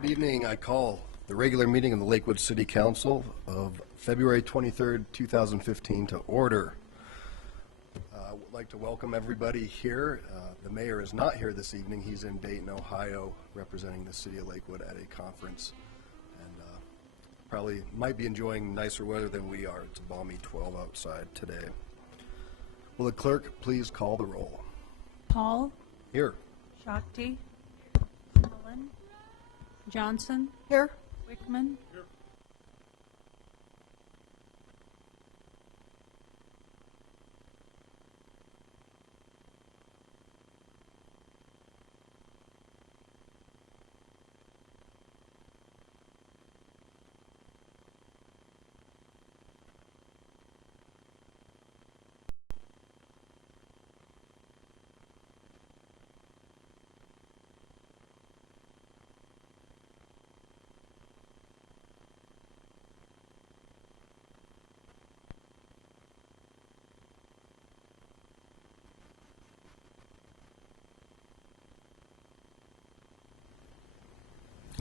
Good evening. I call the regular meeting of the Lakewood City Council of February 23rd, 2015 to order. I would like to welcome everybody here. The mayor is not here this evening. He's in Dayton, Ohio, representing the city of Lakewood at a conference, and probably might be enjoying nicer weather than we are. It's a balmy 12 outside today. Will the clerk please call the roll? Paul? Here. Shakti? Mullen? Johnson? Here. Wickman? Here.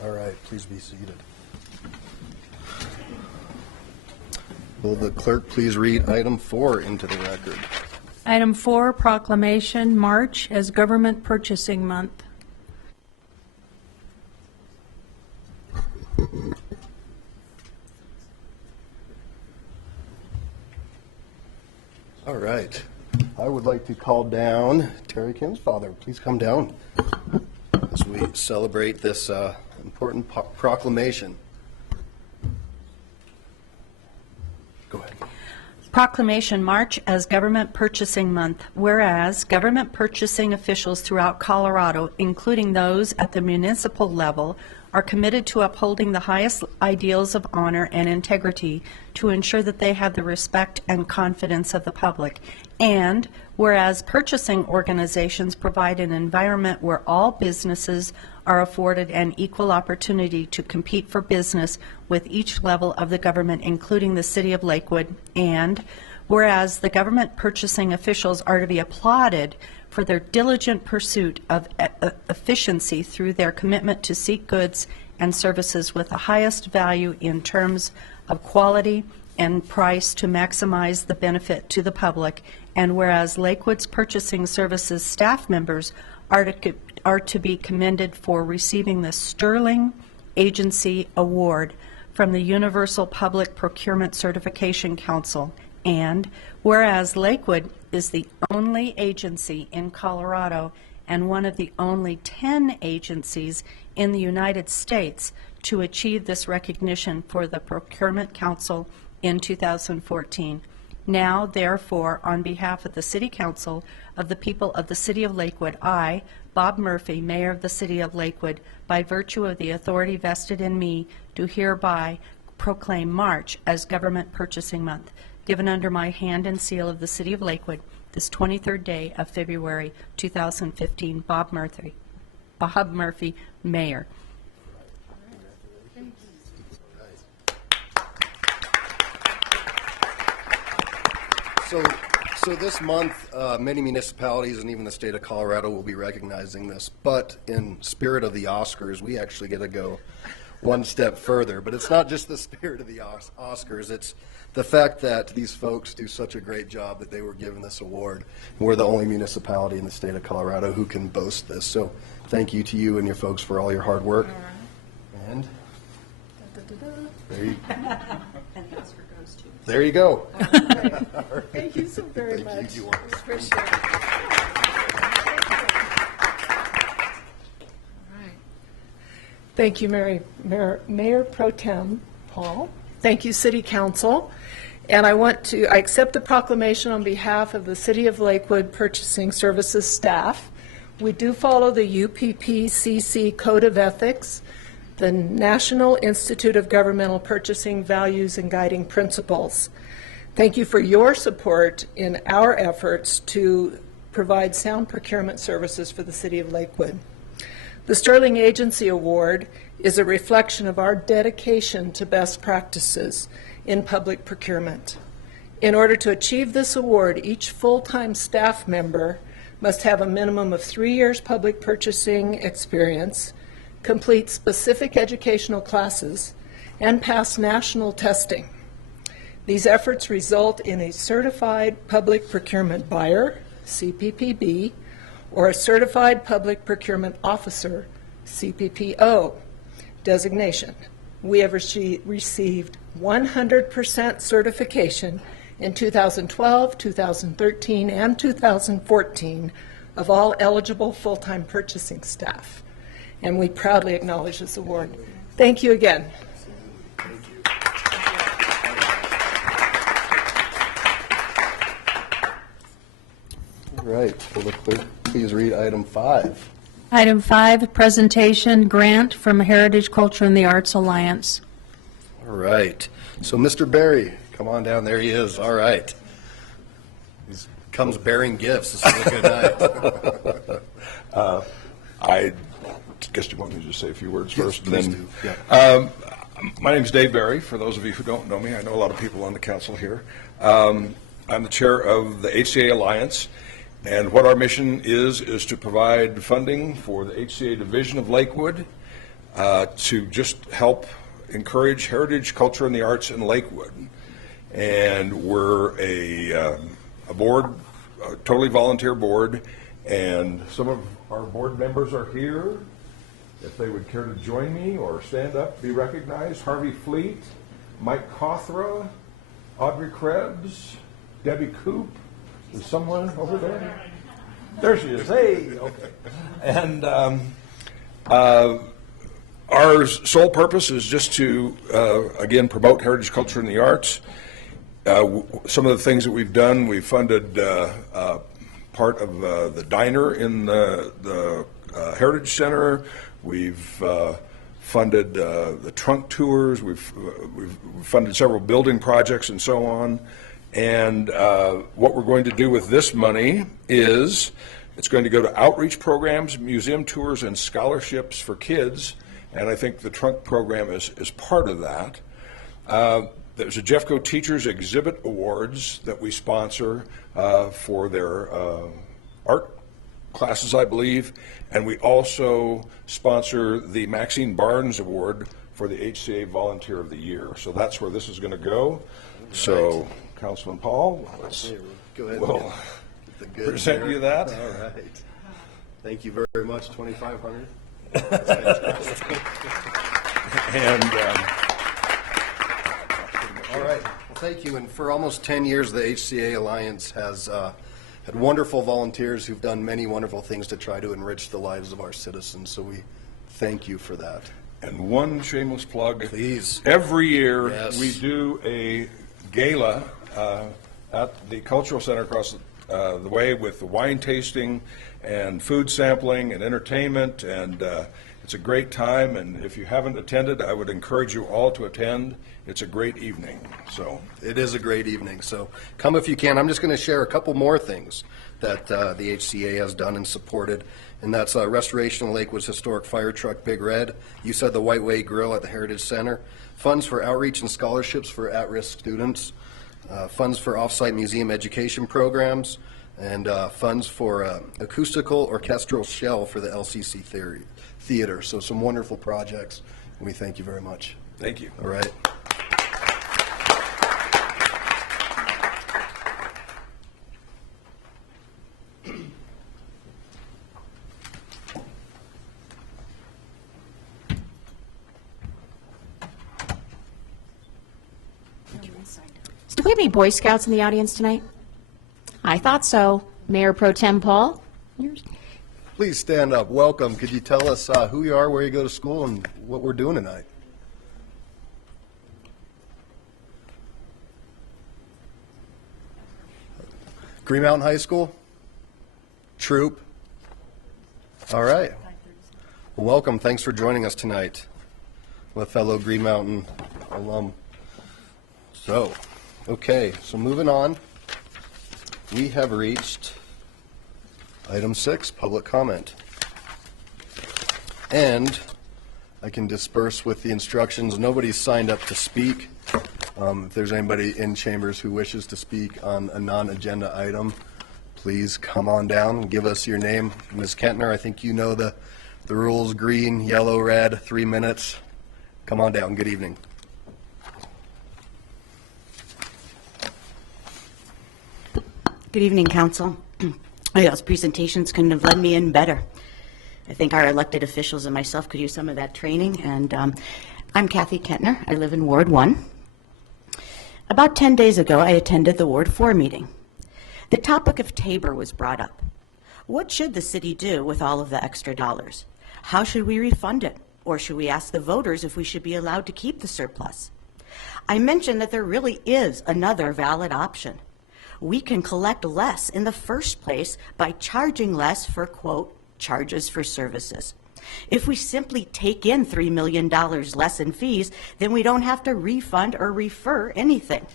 All right, please be seated. Will the clerk please read item 4 into the record? Item 4, proclamation, March as Government Purchasing Month. All right. I would like to call down Terry Kim's father. Please come down as we celebrate this important proclamation. Go ahead. Proclamation, March as Government Purchasing Month. Whereas government purchasing officials throughout Colorado, including those at the municipal level, are committed to upholding the highest ideals of honor and integrity to ensure that they have the respect and confidence of the public. And whereas purchasing organizations provide an environment where all businesses are afforded an equal opportunity to compete for business with each level of the government, including the city of Lakewood. And whereas the government purchasing officials are to be applauded for their diligent pursuit of efficiency through their commitment to seek goods and services with the highest value in terms of quality and price to maximize the benefit to the public. And whereas Lakewood's purchasing services staff members are to be commended for receiving the Sterling Agency Award from the Universal Public Procurement Certification Council. And whereas Lakewood is the only agency in Colorado and one of the only 10 agencies in the United States to achieve this recognition for the Procurement Council in 2014. Now, therefore, on behalf of the City Council of the people of the City of Lakewood, I, Bob Murphy, Mayor of the City of Lakewood, by virtue of the authority vested in me, do hereby proclaim March as Government Purchasing Month, given under my hand and seal of the City of Lakewood, this 23rd day of February 2015. Bob Murphy, Mayor. So this month, many municipalities and even the state of Colorado will be recognizing this, but in spirit of the Oscars, we actually get to go one step further. But it's not just the spirit of the Oscars, it's the fact that these folks do such a great job that they were given this award. We're the only municipality in the state of Colorado who can boast this. So thank you to you and your folks for all your hard work. And there you And the Oscar goes to. There you go. Thank you so very much. Thank you. You are. Appreciate it. All right. Thank you, Mayor Pro Tem Paul. Thank you, City Council. And I accept the proclamation on behalf of the City of Lakewood Purchasing Services staff. We do follow the UPPCC Code of Ethics, the National Institute of Governmental Purchasing Values and Guiding Principles. Thank you for your support in our efforts to provide sound procurement services for the City of Lakewood. The Sterling Agency Award is a reflection of our dedication to best practices in public procurement. In order to achieve this award, each full-time staff member must have a minimum of 3 years public purchasing experience, complete specific educational classes, and pass national testing. These efforts result in a Certified Public Procurement Buyer, CPPB, or a Certified Public Procurement Officer, CPPO, designation. We have received 100% certification in 2012, 2013, and 2014 of all eligible full-time purchasing staff. And we proudly acknowledge this award. Thank you again. All right, will the clerk please read item 5? Item 5, presentation grant from Heritage Culture and the Arts Alliance. All right, so Mr. Barry, come on down, there he is, all right. He comes bearing gifts, this is a good night. I guess you want me to just say a few words Yes, first? please and then, do, yeah. My name's Dave Barry, for those of you who don't know me. I know a lot of people on the council here. I'm the chair of the HCA Alliance, and what our mission is to provide funding for the HCA division of Lakewood to just help encourage heritage, culture, and the arts in Lakewood. And we're a board, a totally volunteer board, and some of our board members are here. If they would care to join me or stand up, be recognized. Harvey Fleet, Mike Cothra, Audrey Krebs, Debbie Coop. Is someone over there? There she is. Hey, okay. And our sole purpose is just to, again, promote heritage, culture, and the arts. Some of the things that we've done, we've funded part of the diner in the Heritage Center. We've funded the trunk tours. We've funded several building projects and so on. And what we're going to do with this money is it's going to go to outreach programs, museum tours, and scholarships for kids. And I think the trunk program is part of that. There's a Jeffco Teachers Exhibit Awards that we sponsor for their art classes, I believe, and we also sponsor the Maxine Barnes Award for the HCA Volunteer of the Year. So that's where this is going to go. So, Councilman Paul, let's Go ahead we'll and get the good present here. you that. All right. Thank you very much, 2,500. And All right. Well, thank you. And for almost 10 years, the HCA Alliance has had wonderful volunteers who've done many wonderful things to try to enrich the lives of our citizens. So we thank you for that. And one shameless plug. Please. Every year, Yes. we do a gala at the Cultural Center across the way with the wine tasting and food sampling and entertainment, and it's a great time. And if you haven't attended, I would encourage you all to attend. It's a great evening. So It is a great evening, so come if you can. I'm just going to share a couple more things that the HCA has done and supported, and that's restoration of Lakewood's historic fire truck, Big Red. You said the White Way Grill at the Heritage Center. Funds for outreach and scholarships for at-risk students. Funds for off-site museum education programs, and funds for acoustical orchestral shell for the LCC Theater. So some wonderful projects, and we thank you very much. thank you. All right. Do we have any Boy Scouts in the audience tonight? I thought so. Mayor Pro Tem Paul? Please stand up. Welcome. Could you tell us who you are, where you go to school, and what we're doing tonight? Green Mountain High School? Troop? All right. Well, welcome. Thanks for joining us tonight. I'm a fellow Green Mountain alum. So, okay, so moving on. We have reached item 6, public comment. And I can disperse with the instructions. Nobody's signed up to speak. If there's anybody in chambers who wishes to speak on a non-agenda item, please come on down and give us your name. Ms. Kentner, I think you know the The rule's green, yellow, red, 3 minutes. Come on down. Good evening. Good evening, Council. Those presentations couldn't have led me in better. I think our elected officials and myself could use some of that training. And I'm Kathy Kentner. I live in Ward 1. About 10 days ago, I attended the Ward 4 meeting. The topic of Tabor was brought up. What should the city do with all of the extra dollars? How should we refund it? Or should we ask the voters if we should be allowed to keep the surplus? I mentioned that there really is another valid option. We can collect less in the first place by charging less for, quote, charges for services. If we simply take in $3 million less in fees, then we don't have to refund or refer anything.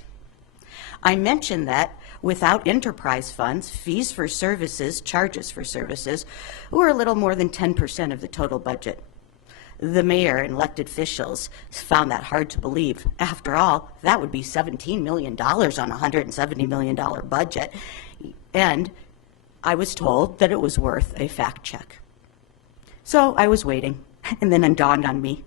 I mentioned that without enterprise funds, fees for services, charges for services, were a little more than 10% of the total budget. The mayor and elected officials found that hard to believe. After all, that would be $17 million on a $170 million budget. And I was told that it was worth a fact check. So I was waiting, and then it dawned on me.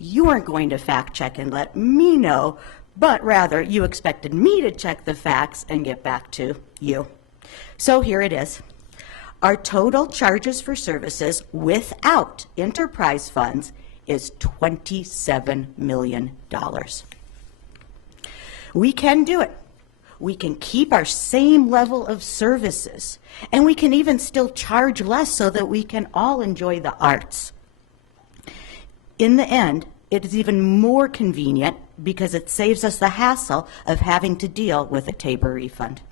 You weren't going to fact check and let me know, but rather you expected me to check the facts and get back to you. So here it is. Our total charges for services without enterprise funds is $27 million. We can do it. We can keep our same level of services, and we can even still charge less so that we can all enjoy the arts. In the end, it is even more convenient because it saves us the hassle of having to deal with a Tabor refund.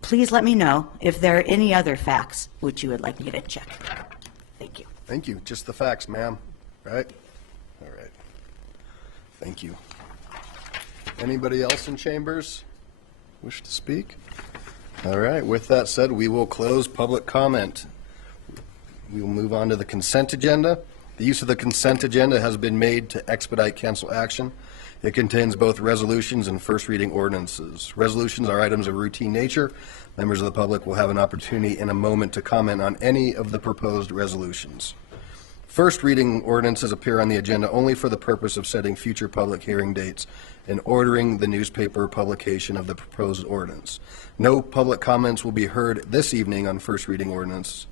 Please let me know if there are any other facts which you would like me to check. Thank you. Thank you. Just the facts, ma'am. Right? All right. Thank you. Anybody else in chambers wish to speak? All right. With that said, we will close public comment. We will move on to the consent agenda. The use of the consent agenda has been made to expedite council action. It contains both resolutions and first reading ordinances. Resolutions are items of routine nature. Members of the public will have an opportunity in a moment to comment on any of the proposed resolutions. First reading ordinances appear on the agenda only for the purpose of setting future public hearing dates and ordering the newspaper publication of the proposed ordinance. No public comments will be heard this evening on first reading ordinance.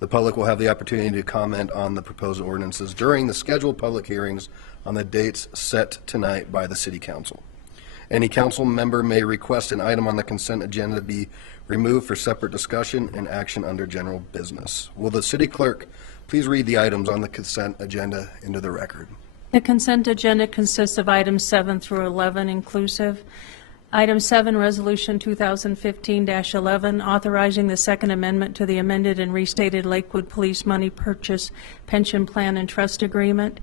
The public will have the opportunity to comment on the proposed ordinances during the scheduled public hearings on the dates set tonight by the City Council. Any council member may request an item on the consent agenda be removed for separate discussion and action under general business. Will the city clerk please read the items on the consent agenda into the record? The consent agenda consists of items 7 through 11 inclusive. Item 7, Resolution 2015-11, authorizing the Second Amendment to the amended and restated Lakewood Police Money Purchase Pension Plan and Trust Agreement.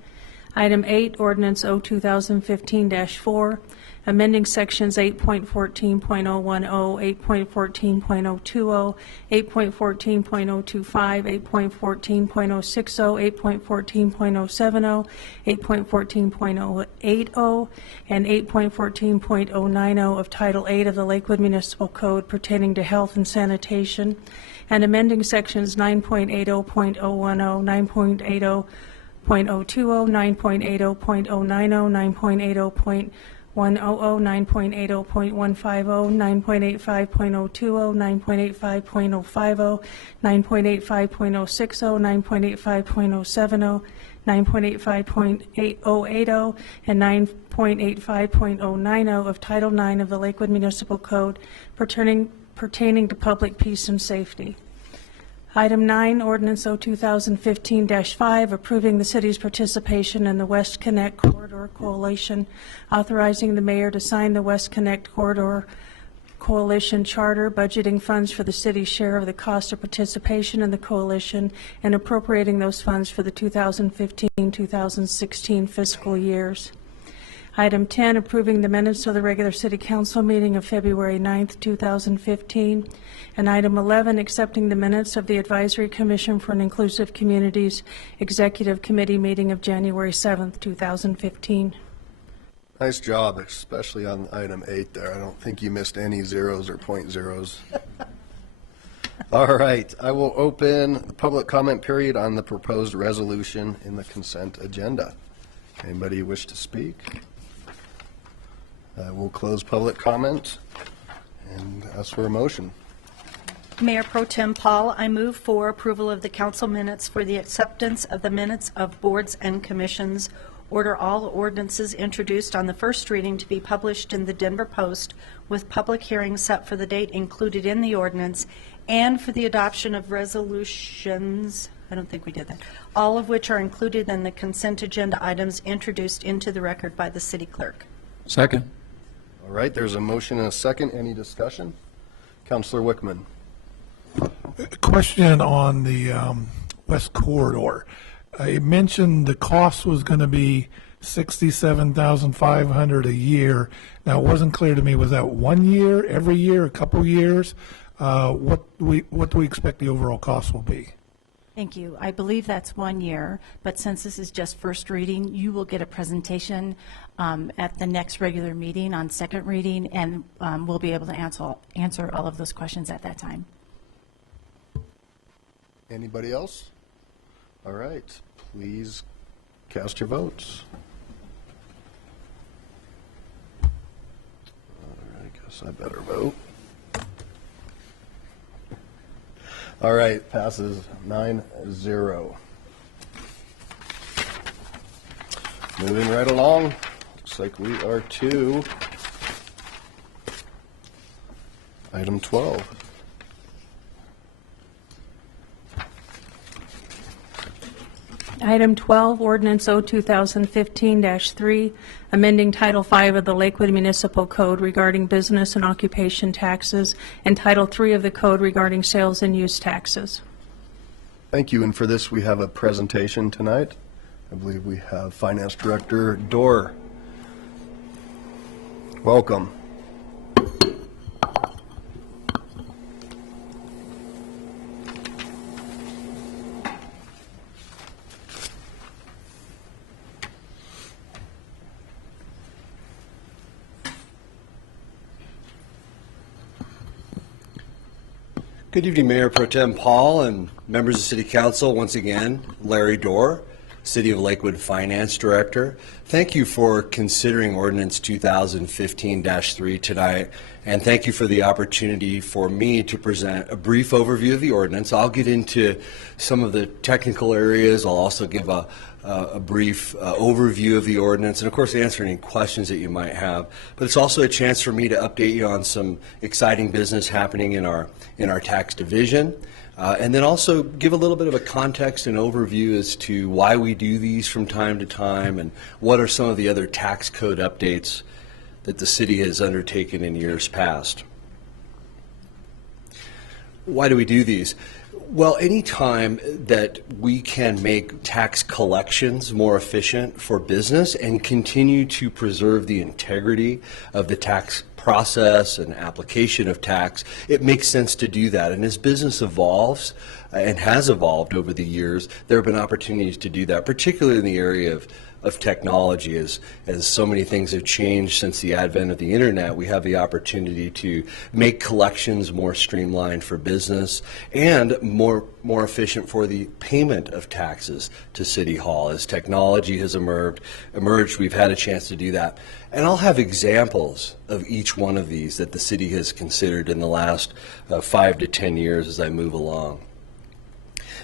Item 8, Ordinance O 2015-4, amending sections 8.14.010, 8.14.020, 8.14.025, 8.14.060, 8.14.070, 8.14.080, and 8.14.090 of Title 8 of the Lakewood Municipal Code pertaining to health and sanitation, and amending sections 9.80.010, 9.80.020, 9.80.090, 9.80.100, 9.80.150, 9.85.020, 9.85.050, 9.85.060, 9.85.070, 9.85.080, and 9.85.090 of Title IX of the Lakewood Municipal Code pertaining to public peace and safety. Item 9, Ordinance O 2015-5, approving the city's participation in the West Connect Corridor Coalition, authorizing the mayor to sign the West Connect Corridor Coalition Charter, budgeting funds for the city's share of the cost of participation in the coalition, and appropriating those funds for the 2015-2016 fiscal years. Item 10, approving the minutes of the regular city council meeting of February 9th, 2015. And item 11, accepting the minutes of the Advisory Commission for an Inclusive Communities Executive Committee meeting of January 7th, 2015. Nice job, especially on item 8 there. I don't think you missed any zeros or point zeros. All right, I will open the public comment period on the proposed resolution in the consent agenda. Anybody wish to speak? I will close public comment and ask for a motion. Mayor Pro Tem Paul, I move for approval of the council minutes for the acceptance of the minutes of boards and commissions. Order all ordinances introduced on the first reading to be published in the Denver Post with public hearing set for the date included in the ordinance, and for the adoption of resolutions, I don't think we did that, all of which are included in the consent agenda items introduced into the record by the city clerk. Second. All right, there's a motion and a second. Any discussion? Counselor Wickman. Question on the West Corridor. It mentioned the cost was going to be $67,500 a year. Now, it wasn't clear to me, was that 1 year, every year, a couple years? What do we expect the overall cost will be? Thank you. I believe that's 1 year, but since this is just first reading, you will get a presentation at the next regular meeting on second reading, and we'll be able to answer all of those questions at that time. Anybody else? All right, please cast your votes. I guess I better vote. All right, passes 9-0. Moving right along, looks like we are to item 12. Item 12, Ordinance O 2015-3, amending Title V of the Lakewood Municipal Code regarding business and occupation taxes, and Title III of the Code regarding sales and use taxes. Thank you, and for this we have a presentation tonight. I believe we have Finance Director Dorr. Welcome. Good evening, Mayor Pro Tem Paul and members of City Council. Once again, Larry Dorr, City of Lakewood Finance Director. Thank you for considering Ordinance 2015-3 tonight, and thank you for the opportunity for me to present a brief overview of the ordinance. I'll get into some of the technical areas. I'll also give a brief overview of the ordinance, and of course answer any questions that you might have. But it's also a chance for me to update you on some exciting business happening in our tax division, and then also give a little bit of a context and overview as to why we do these from time to time and what are some of the other tax code updates that the city has undertaken in years past. Why do we do these? Well, any time that we can make tax collections more efficient for business and continue to preserve the integrity of the tax process and application of tax, it makes sense to do that. And as business evolves and has evolved over the years, there have been opportunities to do that, particularly in the area of technology. As so many things have changed since the advent of the internet, we have the opportunity to make collections more streamlined for business and more efficient for the payment of taxes to City Hall. As technology has emerged, we've had a chance to do that. And I'll have examples of each one of these that the city has considered in the last 5 to 10 years as I move along.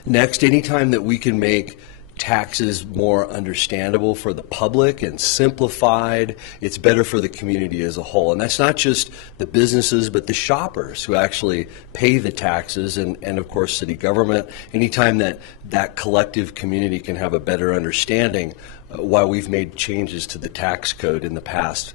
Next, anytime that we can make taxes more understandable for the public and simplified, it's better for the community as a whole. And that's not just the businesses, but the shoppers who actually pay the taxes, and of course city government. Anytime that collective community can have a better understanding why we've made changes to the tax code in the past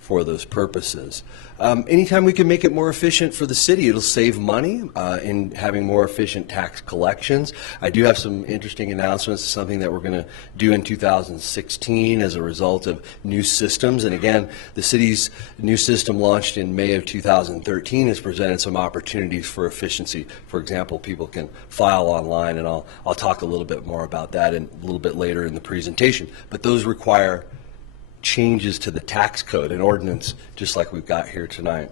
for those purposes. Anytime we can make it more efficient for the city, it'll save money in having more efficient tax collections. I do have some interesting announcements, something that we're going to do in 2016 as a result of new systems. And again, the city's new system launched in May of 2013 has presented some opportunities for efficiency. For example, people can file online, and I'll talk a little bit more about that a little bit later in the presentation. But those require changes to the tax code and ordinance, just like we've got here tonight.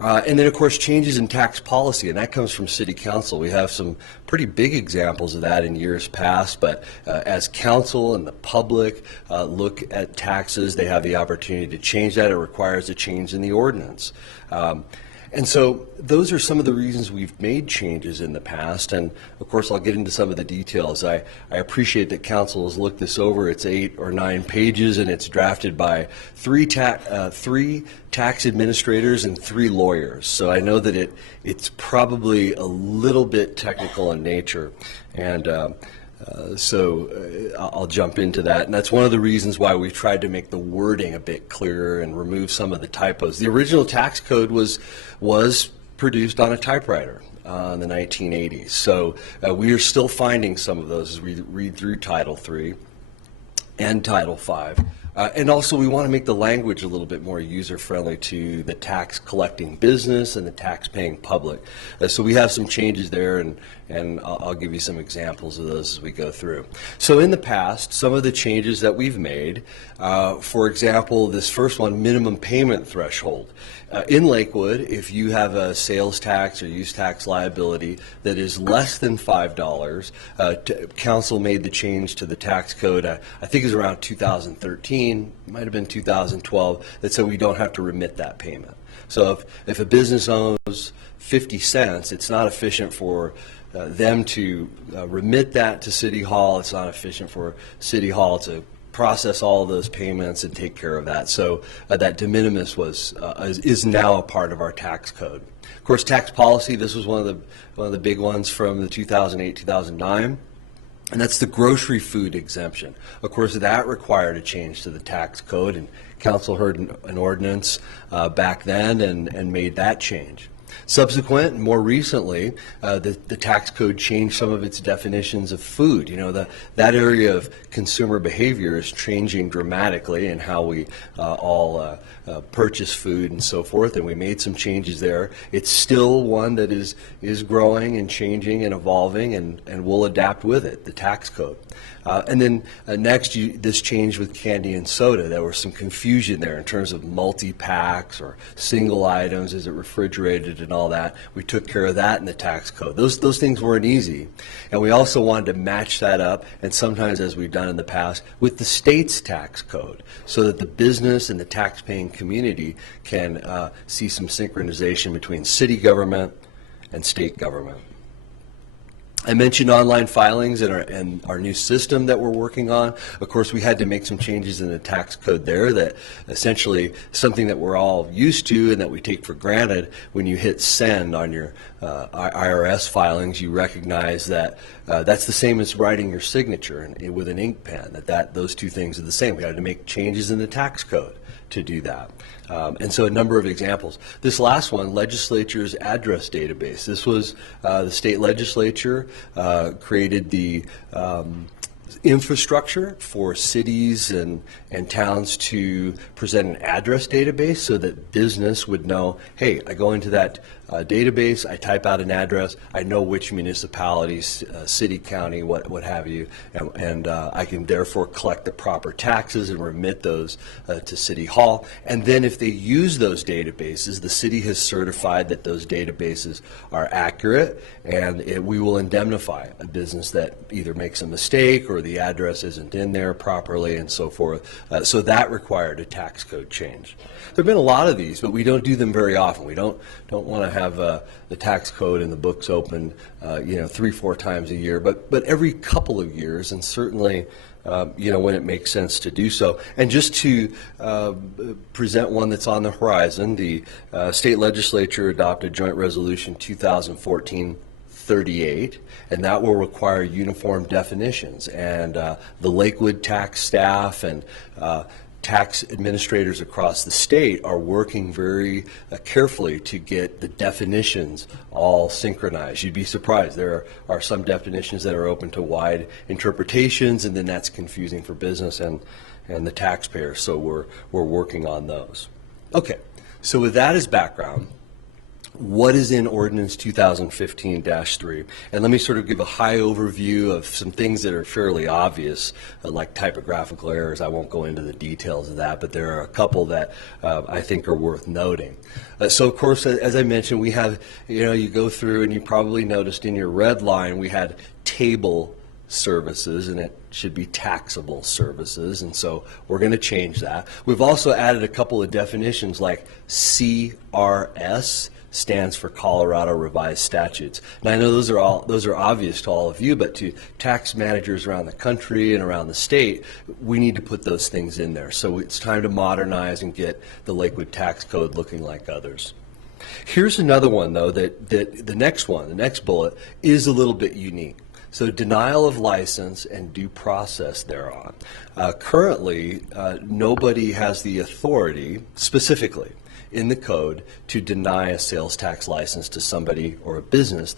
And then, of course, changes in tax policy, and that comes from City Council. We have some pretty big examples of that in years past, but as council and the public look at taxes, they have the opportunity to change that. It requires a change in the ordinance. And so those are some of the reasons we've made changes in the past, and of course I'll get into some of the details. I appreciate that council has looked this over. It's 8 or 9 pages, and it's drafted by three tax administrators and 3 lawyers. So I know that it's probably a little bit technical in nature, and so I'll jump into that, and that's one of the reasons why we've tried to make the wording a bit clearer and remove some of the typos. The original tax code was produced on a typewriter in the 1980s, so we are still finding some of those as we read through Title III and Title V. And also, we want to make the language a little bit more user-friendly to the tax-collecting business and the tax-paying public. So we have some changes there, and I'll give you some examples of those as we go through. So in the past, some of the changes that we've made, for example, this first one, minimum payment threshold. In Lakewood, if you have a sales tax or use tax liability that is less than $5, council made the change to the tax code, I think it was around 2013, might have been 2012, that said we don't have to remit that payment. So if a business owes 50 cents, it's not efficient for them to remit that to City Hall. It's not efficient for City Hall to process all of those payments and take care of that. So that de minimis is now a part of our tax code. Of course, tax policy, this was one of the big ones from the 2008-2009. And that's the grocery food exemption. Of course, that required a change to the tax code, and council heard an ordinance back then and made that change. Subsequent, more recently, the tax code changed some of its definitions of food. You know, that area of consumer behavior is changing dramatically in how we all purchase food and so forth, and we made some changes there. It's still one that is growing and changing and evolving, and we'll adapt with it, the tax code. And then next, this change with candy and soda. There was some confusion there in terms of multi-packs or single items, is it refrigerated and all that. We took care of that in the tax code. Those things weren't easy. And we also wanted to match that up, and sometimes, as we've done in the past, with the state's tax code, so that the business and the tax-paying community can see some synchronization between city government and state government. I mentioned online filings and our new system that we're working on. Of course, we had to make some changes in the tax code there, that essentially something that we're all used to and that we take for granted. When you hit send on your IRS filings, you recognize that that's the same as writing your signature with an ink pen, that those two things are the same. We had to make changes in the tax code to do that. And so a number of examples. This last one, legislature's address database. This was the state legislature created the infrastructure for cities and towns to present an address database so that business would know, hey, I go into that database, I type out an address, I know which municipalities, city, county, what have you, and I can therefore collect the proper taxes and remit those to City Hall. And then if they use those databases, the city has certified that those databases are accurate, and we will indemnify a business that either makes a mistake or the address isn't in there properly and so forth. So that required a tax code change. There have been a lot of these, but we don't do them very often. We don't want to have the tax code and the books open 3-4 times a year, but every couple of years, and certainly when it makes sense to do so. And just to present one that's on the horizon, the state legislature adopted Joint Resolution 2014-38, and that will require uniform definitions. And the Lakewood tax staff and tax administrators across the state are working very carefully to get the definitions all synchronized. You'd be surprised. There are some definitions that are open to wide interpretations, and then that's confusing for business and the taxpayer. So we're working on those. Okay, so with that as background, what is in Ordinance 2015-3. And let me sort of give a high overview of some things that are fairly obvious, like typographical errors. I won't go into the details of that, but there are a couple that I think are worth noting. So, of course, as I mentioned, we have, you go through and you probably noticed in your red line we had table services, and it should be taxable services, and so we're going to change that. We've also added a couple of definitions like CRS stands for Colorado Revised Statutes. And I know those are obvious to all of you, but to tax managers around the country and around the state, we need to put those things in there. So it's time to modernize and get the Lakewood tax code looking like others. Here's another one, though, that the next bullet, is a little bit unique. So denial of license and due process thereon. Currently, nobody has the authority, specifically in the code, to deny a sales tax license to somebody or a business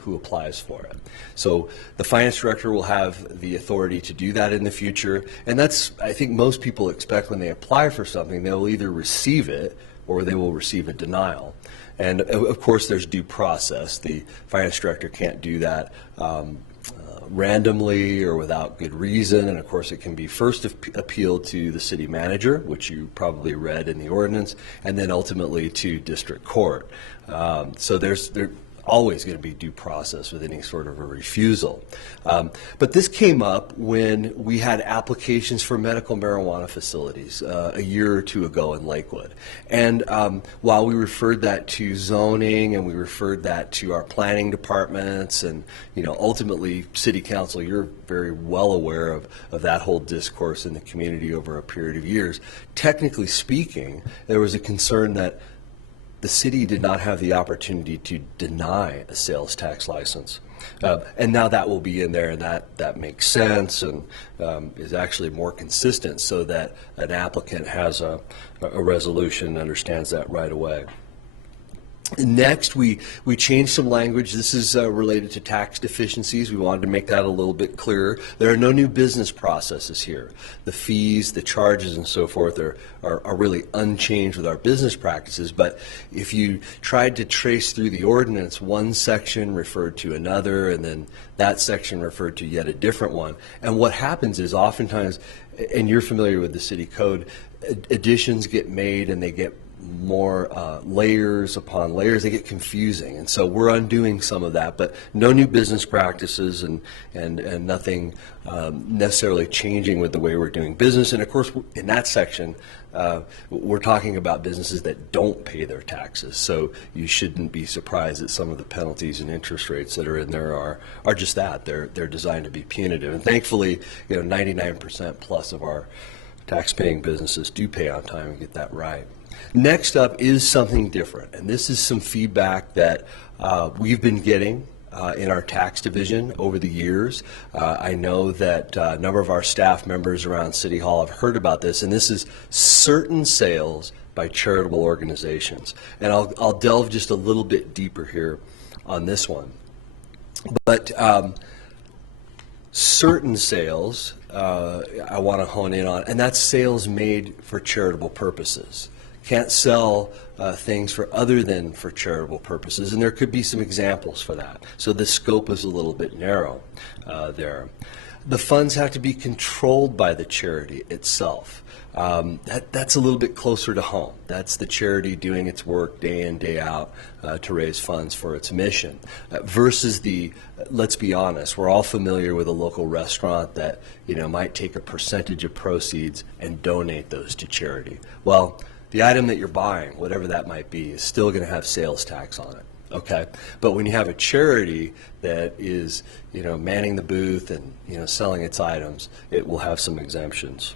who applies for it. So the finance director will have the authority to do that in the future, and that's, I think most people expect when they apply for something, they'll either receive it or they will receive a denial. And of course, there's due process. The finance director can't do that randomly or without good reason, and of course it can be first appealed to the city manager, which you probably read in the ordinance, and then ultimately to district court. So there's always going to be due process with any sort of a refusal. But this came up when we had applications for medical marijuana facilities a year or two ago in Lakewood. And while we referred that to zoning and we referred that to our planning departments and, ultimately city council, you're very well aware of that whole discourse in the community over a period of years. Technically speaking, there was a concern that the city did not have the opportunity to deny a sales tax license. And now that will be in there, and that makes sense and is actually more consistent so that an applicant has a resolution and understands that right away. Next, we changed some language. This is related to tax deficiencies. We wanted to make that a little bit clearer. There are no new business processes here. The fees, the charges, and so forth are really unchanged with our business practices. But if you tried to trace through the ordinance, one section referred to another, and then that section referred to yet a different one. And what happens is oftentimes, and you're familiar with the city code, additions get made and they get more layers upon layers. They get confusing, and so we're undoing some of that, but no new business practices and nothing necessarily changing with the way we're doing business. And of course, in that section, we're talking about businesses that don't pay their taxes, so you shouldn't be surprised that some of the penalties and interest rates that are in there are just that. They're designed to be punitive, and thankfully, 99% plus of our tax-paying businesses do pay on time and get that right. Next up is something different, and this is some feedback that we've been getting in our tax division over the years. I know that a number of our staff members around City Hall have heard about this, and this is certain sales by charitable organizations. And I'll delve just a little bit deeper here on this one. But certain sales I want to hone in on, and that's sales made for charitable purposes. Can't sell things for other than for charitable purposes, and there could be some examples for that. So the scope is a little bit narrow there. The funds have to be controlled by the charity itself. That's a little bit closer to home. That's the charity doing its work day in, day out to raise funds for its mission. Versus let's be honest, we're all familiar with a local restaurant that might take a percentage of proceeds and donate those to charity. Well, the item that you're buying, whatever that might be, is still going to have sales tax on it. Okay, but when you have a charity that is, manning the booth and selling its items, it will have some exemptions.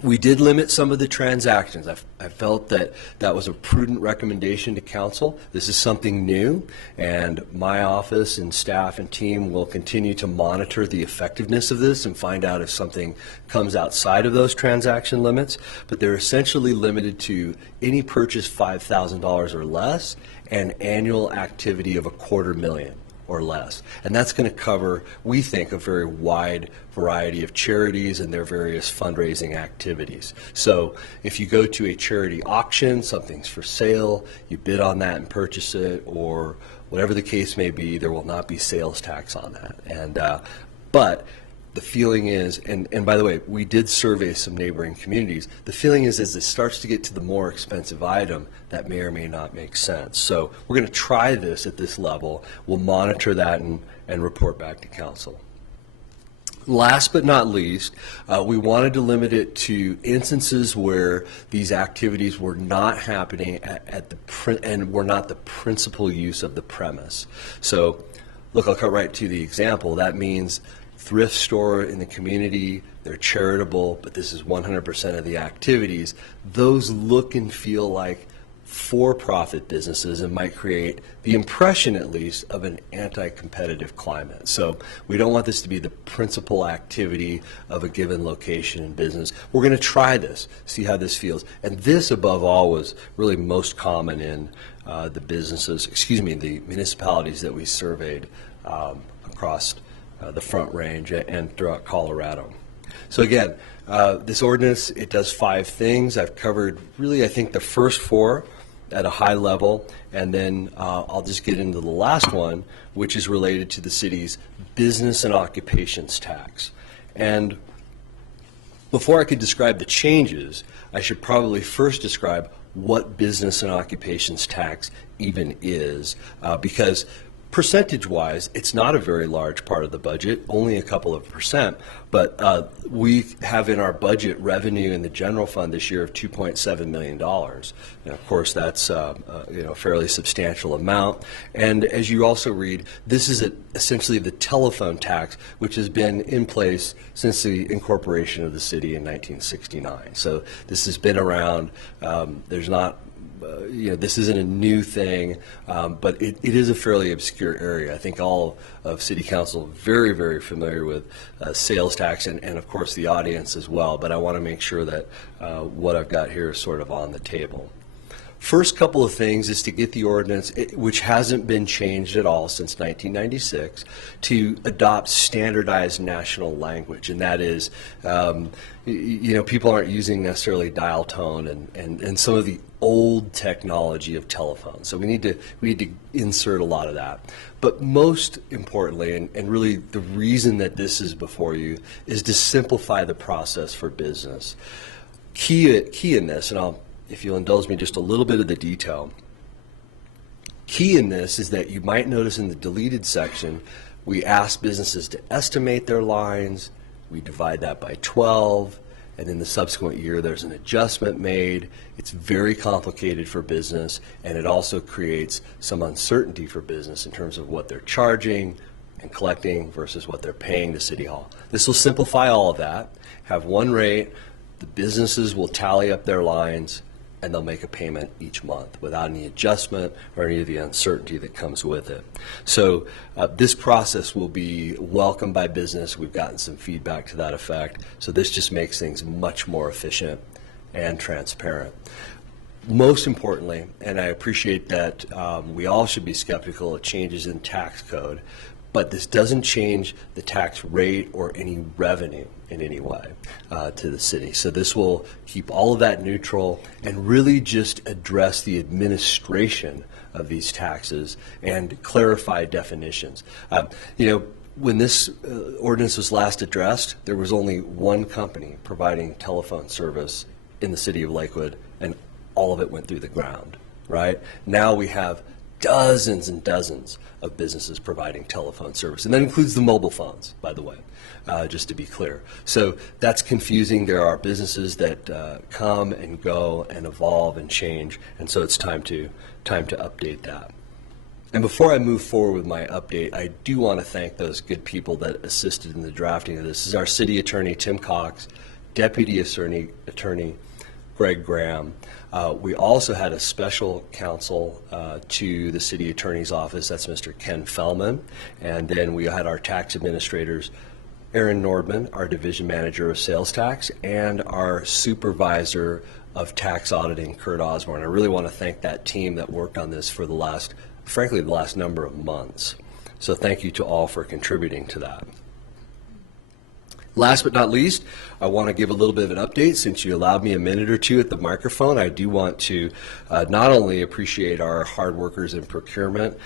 We did limit some of the transactions. I felt that was a prudent recommendation to council. This is something new, and my office and staff and team will continue to monitor the effectiveness of this and find out if something comes outside of those transaction limits. But they're essentially limited to any purchase $5,000 or less and annual activity of $250,000. or less. And that's going to cover, we think, a very wide variety of charities and their various fundraising activities. So if you go to a charity auction, something's for sale, you bid on that and purchase it, or whatever the case may be, there will not be sales tax on that. And but the feeling is, and by the way, we did survey some neighboring communities, the feeling is as it starts to get to the more expensive item, that may or may not make sense. So we're going to try this at this level. We'll monitor that and report back to council. Last but not least, we wanted to limit it to instances where these activities were not happening and were not the principal use of the premise. So look, I'll cut right to the example. That means thrift store in the community, they're charitable, but this is 100% of the activities. Those look and feel like for-profit businesses and might create the impression, at least, of an anti-competitive climate. So we don't want this to be the principal activity of a given location in business. We're going to try this, see how this feels. And this, above all, was really most common in the municipalities that we surveyed across the Front Range and throughout Colorado. So again, this ordinance, it does 5 things. I've covered really, I think, the first 4 at a high level, and then I'll just get into the last one, which is related to the city's business and occupations tax. And before I could describe the changes, I should probably first describe what business and occupations tax even is, because percentage-wise, it's not a very large part of the budget, only a couple of percent, but we have in our budget revenue in the general fund this year of $2.7 million. And of course, that's a fairly substantial amount. And as you also read, this is essentially the telephone tax, which has been in place since the incorporation of the city in 1969. So this has been around. There's not this isn't a new thing, but it is a fairly obscure area. I think all of City Council very, very familiar with sales tax and of course the audience as well, but I want to make sure that what I've got here is sort of on the table. First couple of things is to get the ordinance, which hasn't been changed at all since 1996, to adopt standardized national language, and that is, people aren't using necessarily dial tone and some of the old technology of telephones. So we need to insert a lot of that. But most importantly, and really the reason that this is before you, is to simplify the process for business. Key in this, and if you'll indulge me just a little bit of the detail, key in this is that you might notice in the deleted section, we ask businesses to estimate their lines, we divide that by 12, and in the subsequent year there's an adjustment made. It's very complicated for business, and it also creates some uncertainty for business in terms of what they're charging and collecting versus what they're paying to City Hall. This will simplify all of that, have one rate, the businesses will tally up their lines, and they'll make a payment each month without any adjustment or any of the uncertainty that comes with it. So this process will be welcomed by business. We've gotten some feedback to that effect. So this just makes things much more efficient and transparent. Most importantly, and I appreciate that we all should be skeptical of changes in tax code, but this doesn't change the tax rate or any revenue in any way to the city. So this will keep all of that neutral and really just address the administration of these taxes and clarify definitions. When this ordinance was last addressed, there was only one company providing telephone service in the city of Lakewood, and all of it went through the ground, right? Now we have dozens and dozens of businesses providing telephone service, and that includes the mobile phones, by the way, just to be clear. So that's confusing. There are businesses that come and go and evolve and change, and so it's time to update that. And before I move forward with my update, I do want to thank those good people that assisted in the drafting of this. This is our city attorney, Tim Cox, deputy attorney Greg Graham. We also had a special counsel to the city attorney's office. That's Mr. Ken Fellman. And then we had our tax administrators, Aaron Nordman, our division manager of sales tax, and our supervisor of tax auditing, Kurt Osborne. I really want to thank that team that worked on this for the last number of months. So thank you to all for contributing to that. Last but not least, I want to give a little bit of an update. Since you allowed me a minute or two at the microphone, I do want to not only appreciate our hard workers in procurement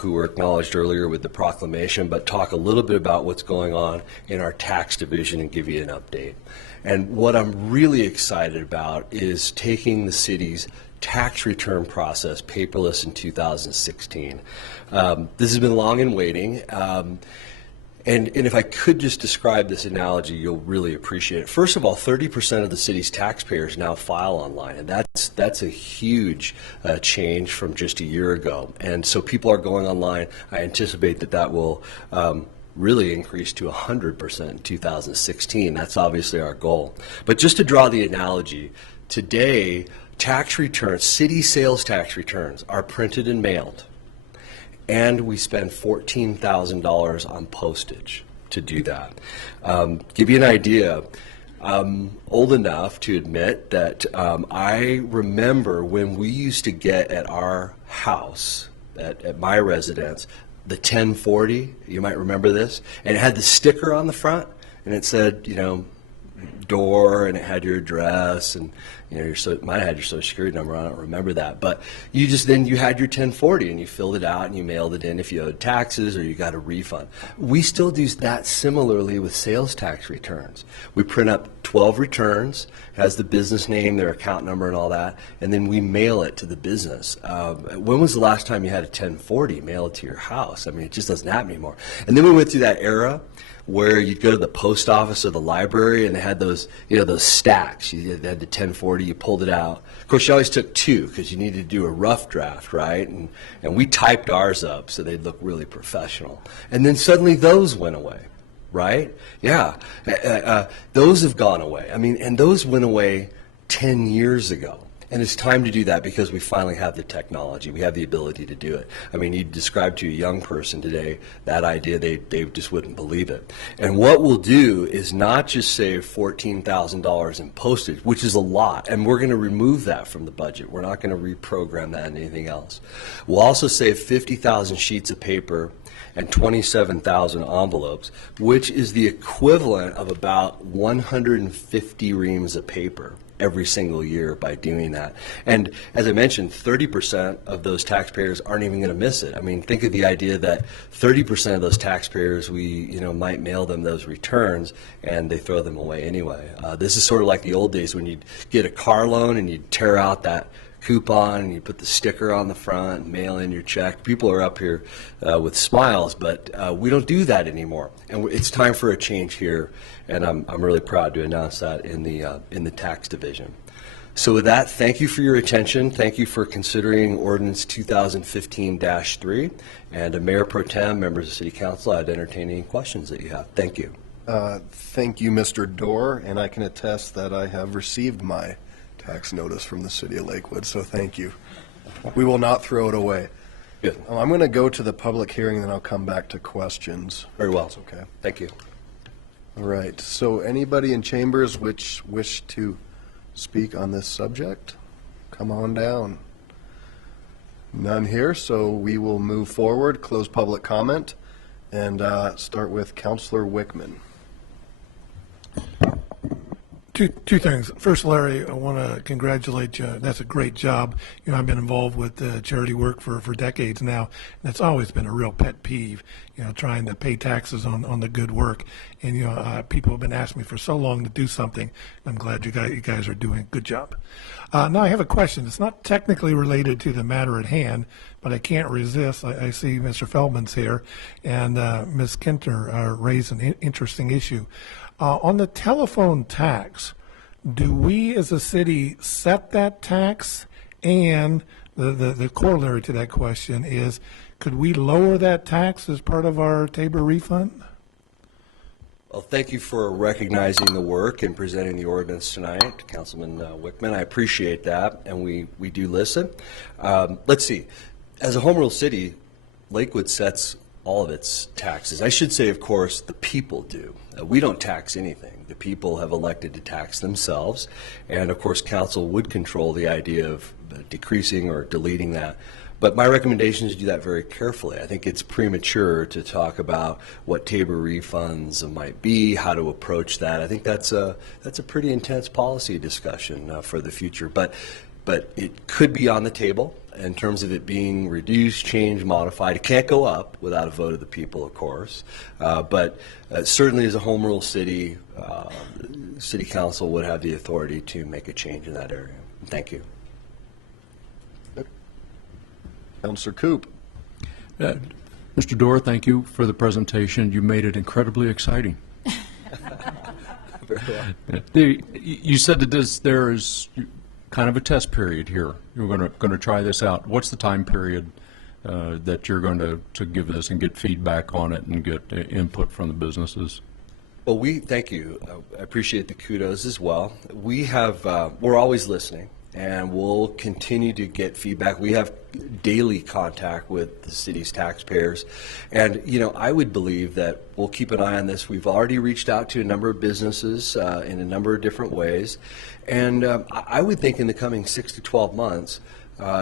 who were acknowledged earlier with the proclamation, but talk a little bit about what's going on in our tax division and give you an update. And what I'm really excited about is taking the city's tax return process paperless in 2016. This has been long in waiting. And if I could just describe this analogy, you'll really appreciate it. First of all, 30% of the city's taxpayers now file online, and that's a huge change from just a year ago. And so people are going online. I anticipate that will really increase to 100% in 2016. That's obviously our goal. But just to draw the analogy, today, tax returns, city sales tax returns, are printed and mailed. And we spend $14,000 on postage to do that. Give you an idea, I'm old enough to admit that I remember when we used to get at our house, at my residence, the 1040, you might remember this, and it had the sticker on the front, and it said, door, and it had your address, and might have had your social security number. I don't remember that, but you had your 1040 and you filled it out and you mailed it in if you owed taxes or you got a refund. We still do that similarly with sales tax returns. We print up 12 returns, has the business name, their account number, and all that, and then we mail it to the business. When was the last time you had a 1040 mailed to your house? I mean, it just doesn't happen anymore. And then we went through that era where you'd go to the post office or the library and they had those, those stacks. You had the 1040, you pulled it out. Of course, you always took two because you needed to do a rough draft, right? And we typed ours up so they'd look really professional. And then suddenly those went away, right? Yeah, those have gone away. I mean, and those went away 10 years ago. And it's time to do that because we finally have the technology. We have the ability to do it. I mean, you describe to a young person today that idea, they just wouldn't believe it. And what we'll do is not just save $14,000 in postage, which is a lot, and we're going to remove that from the budget. We're not going to reprogram that into anything else. We'll also save 50,000 sheets of paper and 27,000 envelopes, which is the equivalent of about 150 reams of paper every single year by doing that. And as I mentioned, 30% of those taxpayers aren't even going to miss it. I mean, think of the idea that 30% of those taxpayers, we might mail them those returns and they throw them away anyway. This is sort of like the old days when you'd get a car loan and you'd tear out that coupon and you put the sticker on the front and mail in your check. People are up here with smiles, but we don't do that anymore. And it's time for a change here, and I'm really proud to announce that in the tax division. So with that, thank you for your attention. Thank you for considering Ordinance 2015-3. And Mayor Pro Tem, members of City Council, I'd entertain any questions that you have. Thank you. Thank you, Mr. Dorr, and I can attest that I have received my tax notice from the City of Lakewood, so thank you. We will not throw it away. Good. I'm going to go to the public hearing, then I'll come back to questions. Very well. That's okay. Thank you. All right. So anybody in chambers which wish to speak on this subject, come on down. None here, so we will move forward, close public comment, and start with Councilor Wickman. Two things. First, Larry, I want to congratulate you. That's a great job. I've been involved with charity work for decades now, and it's always been a real pet peeve, trying to pay taxes on the good work. And, people have been asking me for so long to do something. I'm glad you guys are doing a good job. Now, I have a question. It's not technically related to the matter at hand, but I can't resist. I see Mr. Feldman's here, and Ms. Kintner raised an interesting issue. On the telephone tax, do we as a city set that tax? And the corollary to that question is, could we lower that tax as part of our Tabor refund? Well, thank you for recognizing the work and presenting the ordinance tonight, Councilman Wickman. I appreciate that, and we do listen. Let's see. As a home rule city, Lakewood sets all of its taxes. I should say, of course, the people do. We don't tax anything. The people have elected to tax themselves, and of course, council would control the idea of decreasing or deleting that. But my recommendation is to do that very carefully. I think it's premature to talk about what Tabor refunds might be, how to approach that. I think that's a pretty intense policy discussion for the future. But it could be on the table in terms of it being reduced, changed, modified. It can't go up without a vote of the people, of course. But certainly as a home rule city, City Council would have the authority to make a change in that area. Thank you. Councilor Coop. Mr. Dorr, thank you for the presentation. You made it incredibly exciting. You said that there is kind of a test period here. You're going to try this out. What's the time period that you're going to give this and get feedback on it and get input from the businesses? Well, thank you. I appreciate the kudos as well. We're always listening, and we'll continue to get feedback. We have daily contact with the city's taxpayers, and I would believe that we'll keep an eye on this. We've already reached out to a number of businesses in a number of different ways, and I would think in the coming 6 to 12 months,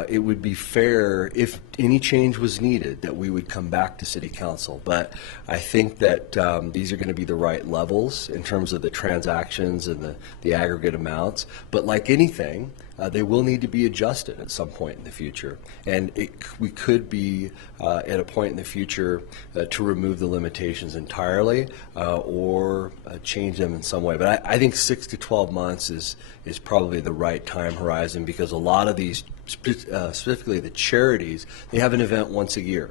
it would be fair if any change was needed that we would come back to City Council. But I think that these are going to be the right levels in terms of the transactions and the aggregate amounts. But like anything, they will need to be adjusted at some point in the future. And we could be at a point in the future to remove the limitations entirely or change them in some way. But I think 6 to 12 months is probably the right time horizon, because a lot of these, specifically the charities, they have an event once a year.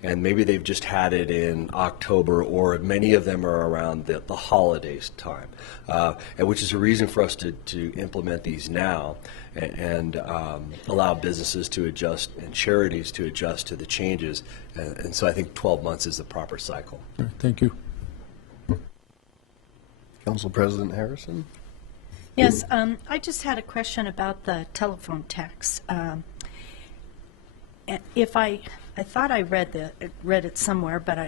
And maybe they've just had it in October, or many of them are around the holidays time, and which is a reason for us to implement these now and allow businesses to adjust and charities to adjust to the changes. And so I think 12 months is the proper cycle. Thank you. Council President Harrison. Yes, I just had a question about the telephone tax. I thought I read it somewhere, but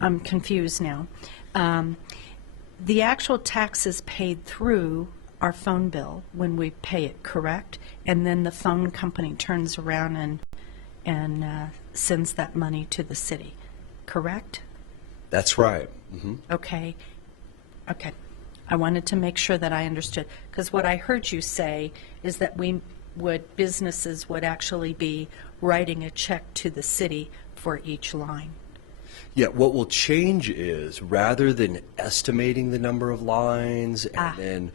I'm confused now. The actual tax is paid through our phone bill when we pay it, correct? And then the phone company turns around and sends that money to the city, correct? That's right. Mm-hmm. Okay. I wanted to make sure that I understood, because what I heard you say is that businesses would actually be writing a check to the city for each line. Yeah, what will change is, rather than estimating the number of lines and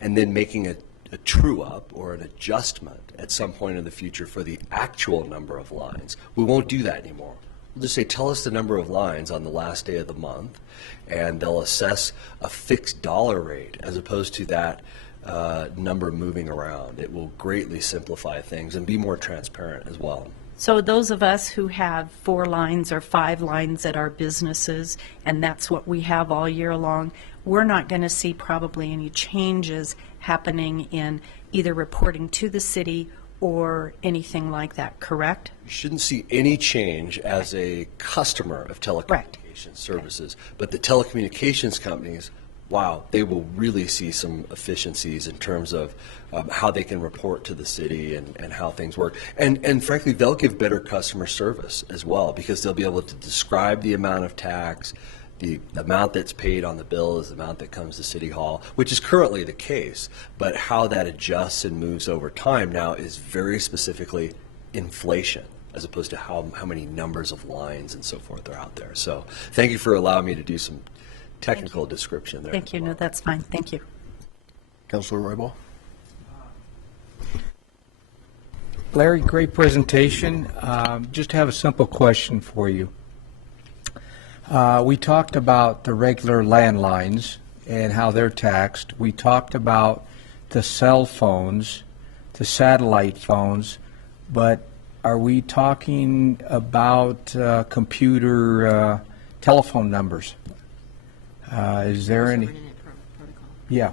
then making a true up or an adjustment at some point in the future for the actual number of lines, we won't do that anymore. We'll just say, tell us the number of lines on the last day of the month, and they'll assess a fixed dollar rate as opposed to that number moving around. It will greatly simplify things and be more transparent as well. So those of us who have 4 lines or 5 lines at our businesses, and that's what we have all year long, we're not going to see probably any changes happening in either reporting to the city or anything like that, correct? You shouldn't see any change as a customer of telecommunications services, but the telecommunications companies, wow, they will really see some efficiencies in terms of how they can report to the city and how things work. And frankly, they'll give better customer service as well, because they'll be able to describe the amount of tax. The amount that's paid on the bill is the amount that comes to City Hall, which is currently the case, but how that adjusts and moves over time now is very specifically inflation, as opposed to how many numbers of lines and so forth are out there. So thank you for allowing me to do some technical description there. Thank you. No, that's fine. Thank you. Councilor Roybal. Larry, great presentation. Just have a simple question for you. We talked about the regular landlines and how they're taxed. We talked about the cell phones, the satellite phones, but are we talking about computer telephone numbers? Is there any? Yeah.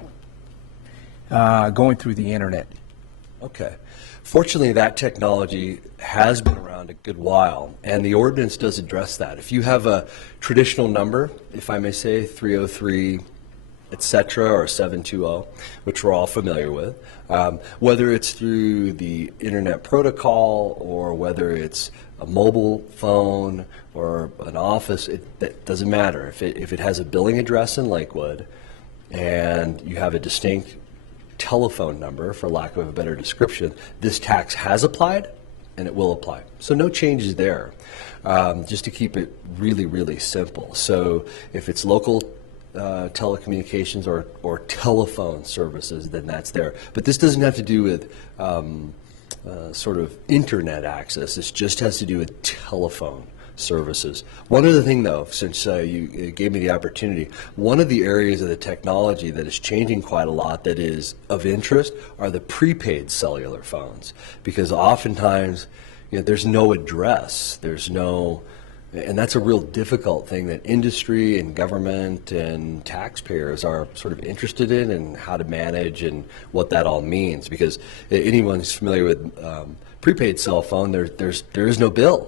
Going through the internet. Okay. Fortunately, that technology has been around a good while, and the ordinance does address that. If you have a traditional number, if I may say, 303 etc., or 720, which we're all familiar with. Whether it's through the internet protocol or whether it's a mobile phone or an office, that doesn't matter. If it has a billing address in Lakewood and you have a distinct telephone number, for lack of a better description, this tax has applied and it will apply. So no changes there, just to keep it really, really simple. So if it's local telecommunications or telephone services, then that's there. But this doesn't have to do with sort of internet access. This just has to do with telephone services. One other thing, though, since you gave me the opportunity, one of the areas of the technology that is changing quite a lot that is of interest are the prepaid cellular phones, because oftentimes there's no address, and that's a real difficult thing that industry and government and taxpayers are sort of interested in, and how to manage and what that all means. Because anyone who's familiar with prepaid cell phone, there is no bill.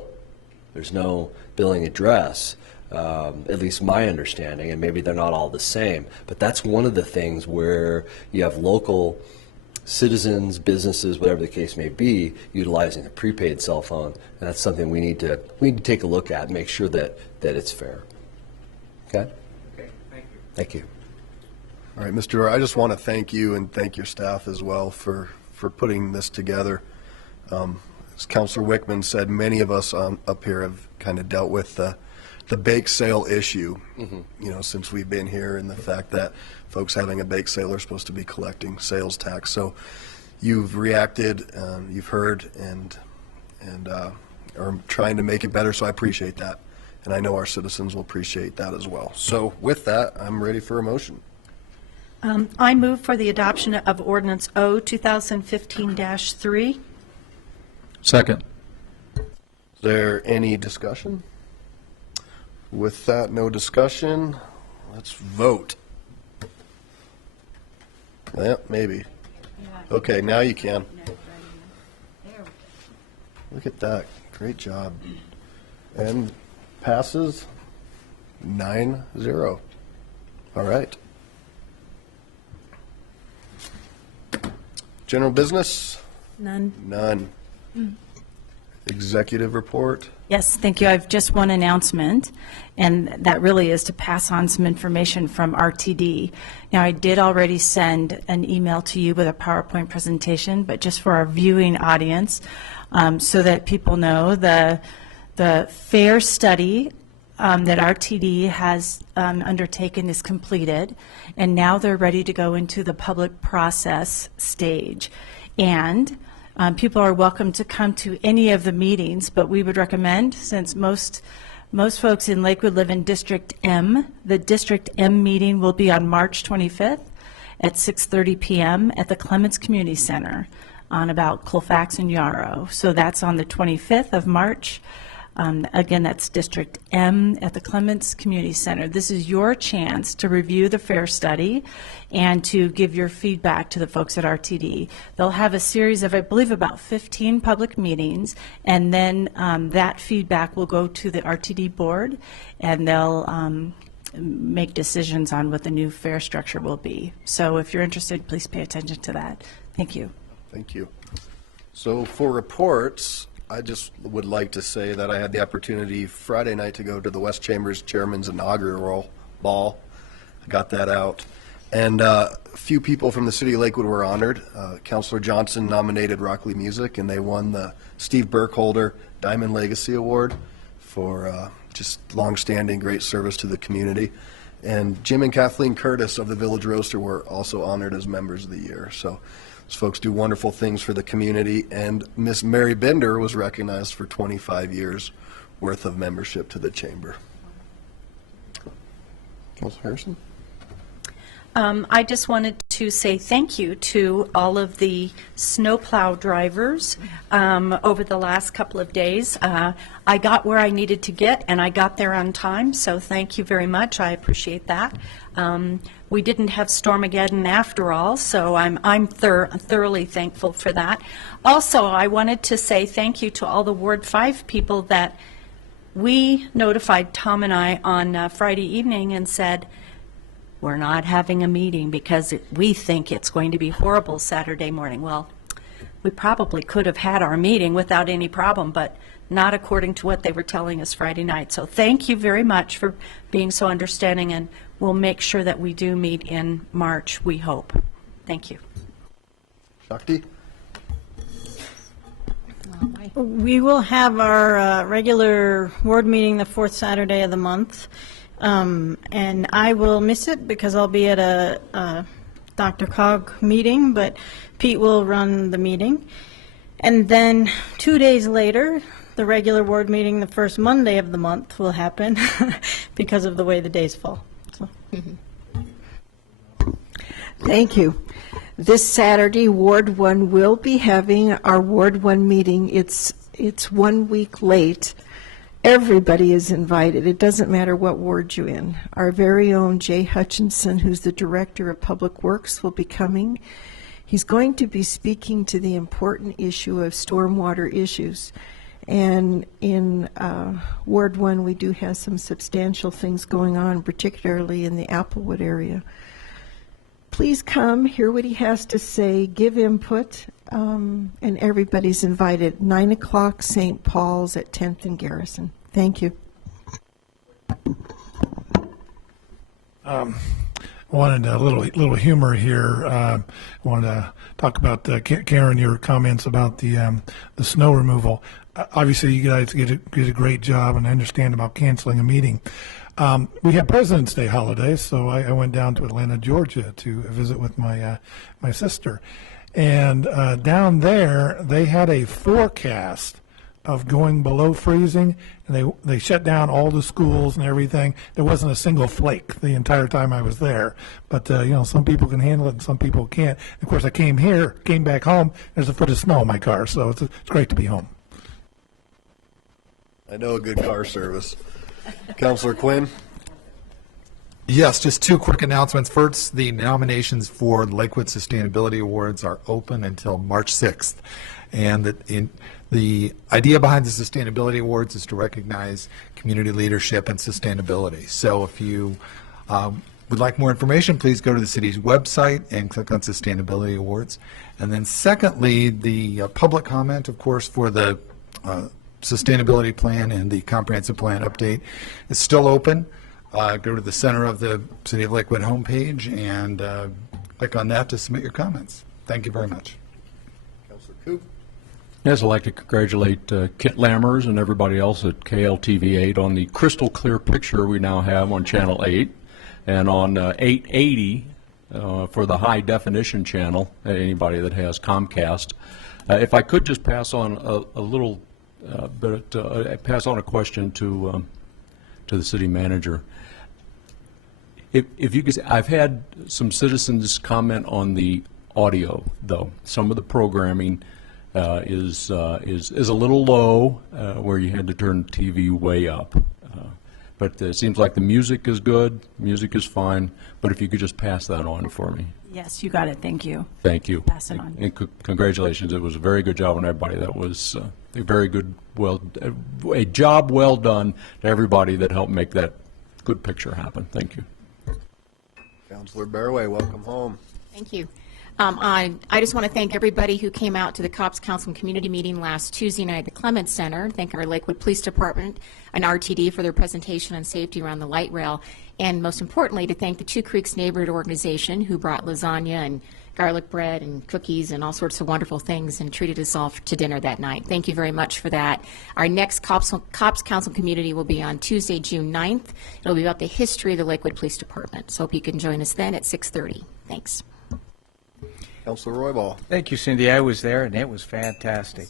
There's no billing address, at least my understanding, and maybe they're not all the same. But that's one of the things where you have local citizens, businesses, whatever the case may be, utilizing a prepaid cell phone, and that's something we need to take a look at and make sure that it's fair. Okay? Okay, thank you. Thank you. All right, Mr. Doerr, I just want to thank you and thank your staff as well for putting this together. As Councilor Wickman said, many of us up here have kind of dealt with the bake sale issue, since we've been here, and the fact that folks having a bake sale are supposed to be collecting sales tax. So you've reacted, you've heard, and are trying to make it better, so I appreciate that. And I know our citizens will appreciate that as well. So with that, I'm ready for a motion. I move for the adoption of Ordinance O 2015-3. Second. Is there any discussion? With that, no discussion. Let's vote. Yeah, maybe. Okay, now you can. Look at that. Great job. And passes 9-0. All right. General business? None. None. Executive report? Yes, thank you. I have just one announcement, and that really is to pass on some information from RTD. Now, I did already send an email to you with a PowerPoint presentation, but just for our viewing audience, so that people know the FAIR study that RTD has undertaken is completed, and now they're ready to go into the public process stage. And people are welcome to come to any of the meetings, but we would recommend, since most folks in Lakewood live in District M, the District M meeting will be on March 25th at 6:30 p.m. at the Clements Community Center on about Colfax and Yarrow. So that's on the 25th of March. Again, that's District M at the Clements Community Center. This is your chance to review the FAIR study and to give your feedback to the folks at RTD. They'll have a series of, I believe, about 15 public meetings, and then that feedback will go to the RTD board, and they'll make decisions on what the new FAIR structure will be. So if you're interested, please pay attention to that. Thank you. Thank you. So for reports, I just would like to say that I had the opportunity Friday night to go to the West Chambers Chairman's inaugural ball. I got that out. And a few people from the city of Lakewood were honored. Councilor Johnson nominated Rockley Music, and they won the Steve Burkholder Diamond Legacy Award for just longstanding great service to the community. And Jim and Kathleen Curtis of the Village Roaster were also honored as members of the year. So those folks do wonderful things for the community, and Miss Mary Bender was recognized for 25 years worth of membership to the chamber. Councilor Harrison? I just wanted to say thank you to all of the snowplow drivers over the last couple of days. I got where I needed to get, and I got there on time, so thank you very much. I appreciate that. We didn't have Stormageddon after all, so I'm thoroughly thankful for that. Also, I wanted to say thank you to all the Ward 5 people that we notified Tom and I on Friday evening and said, we're not having a meeting because we think it's going to be horrible Saturday morning. Well, we probably could have had our meeting without any problem, but not according to what they were telling us Friday night. So thank you very much for being so understanding, and we'll make sure that we do meet in March, we hope. Thank you. Shakti? We will have our regular ward meeting the fourth Saturday of the month, and I will miss it because I'll be at a Dr. Cog meeting, but Pete will run the meeting. And then 2 days later, the regular ward meeting, the first Monday of the month, will happen because of the way the days fall. So. Thank you. This Saturday, Ward 1 will be having our Ward 1 meeting. It's 1 week late. Everybody is invited. It doesn't matter what ward you're in. Our very own Jay Hutchinson, who's the Director of Public Works, will be coming. He's going to be speaking to the important issue of stormwater issues. And in Ward 1, we do have some substantial things going on, particularly in the Applewood area. Please come, hear what he has to say, give input, and everybody's invited. 9 o'clock, St. Paul's at 10th and Garrison. Thank you. Wanted a little humor here. Wanted to talk about Karen, your comments about the snow removal. Obviously, you guys did a great job, and I understand about canceling a meeting. We had President's Day holiday, so I went down to Atlanta, Georgia, to visit with my sister, and down there they had a forecast of going below freezing, and they shut down all the schools and everything. There wasn't a single flake the entire time I was there. But some people can handle it and some people can't. Of course, I came back home. There's a foot of snow in my car, so it's great to be home. I know a good car service. Councilor Quinn? Yes, just two quick announcements. First, the nominations for the Lakewood Sustainability Awards are open until March 6th. And the idea behind the Sustainability Awards is to recognize community leadership and sustainability. So if you would like more information, please go to the city's website and click on Sustainability Awards. And then secondly, the public comment, of course, for the sustainability plan and the comprehensive plan update is still open. Go to the center of the City of Lakewood homepage and click on that to submit your comments. Thank you very much. Councilor Coop? Yes, I'd like to congratulate Kit Lammers and everybody else at KLTV8 on the crystal clear picture we now have on Channel 8 and on 880 for the high definition channel, anybody that has Comcast. If I could just pass on a little pass on a question to the city manager. If you could, I've had some citizens comment on the audio, though. Some of the programming is a little low, where you had to turn the TV way up. But it seems like the music is good, music is fine. But if you could just pass that on for me. Yes, you got it. Thank you. Thank you. Pass it on. And congratulations. It was a very good job on everybody. That was a very good, a job well done to everybody that helped make that good picture happen. Thank you. Councilor Barraway, welcome home. Thank you. I just want to thank everybody who came out to the Cops Council and Community Meeting last Tuesday night at the Clements Center. Thank our Lakewood Police Department and RTD for their presentation on safety around the light rail. And most importantly, to thank the Two Creeks Neighborhood Organization who brought lasagna and garlic bread and cookies and all sorts of wonderful things and treated us all to dinner that night. Thank you very much for that. Our next Cops Council Community will be on Tuesday, June 9th. It'll be about the history of the Lakewood Police Department. So hope you can join us then at 6:30. Thanks. Councilor Roybal. Thank you, Cindy. I was there, and it was fantastic.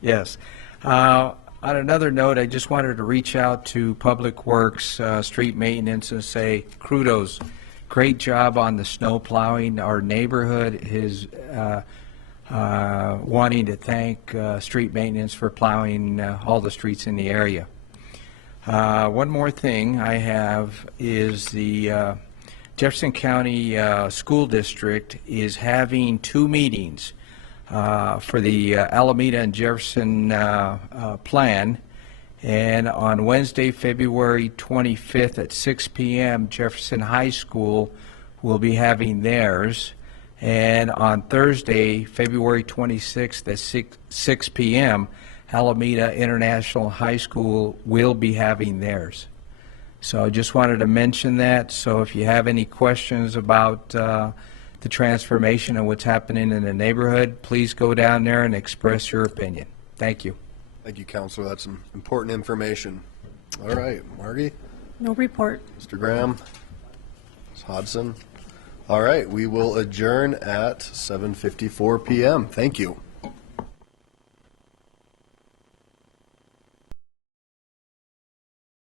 Yes. On another note, I just wanted to reach out to Public Works, street maintenance, and say kudos. Great job on the snow plowing. Our neighborhood is wanting to thank street maintenance for plowing all the streets in the area. One more thing I have is the Jefferson County School District is having two meetings for the Alameda and Jefferson plan, And on Wednesday, February 25th at 6 p.m., Jefferson High School will be having theirs. And on Thursday, February 26th at 6 p.m., Alameda International High School will be having theirs. So I just wanted to mention that. So if you have any questions about the transformation and what's happening in the neighborhood, please go down there and express your opinion. Thank you. Thank you, Counselor. That's some important information. All right, Margie, No report. Mr. Graham, Ms. Hodson. All right, we will adjourn at 7:54 p.m. Thank you.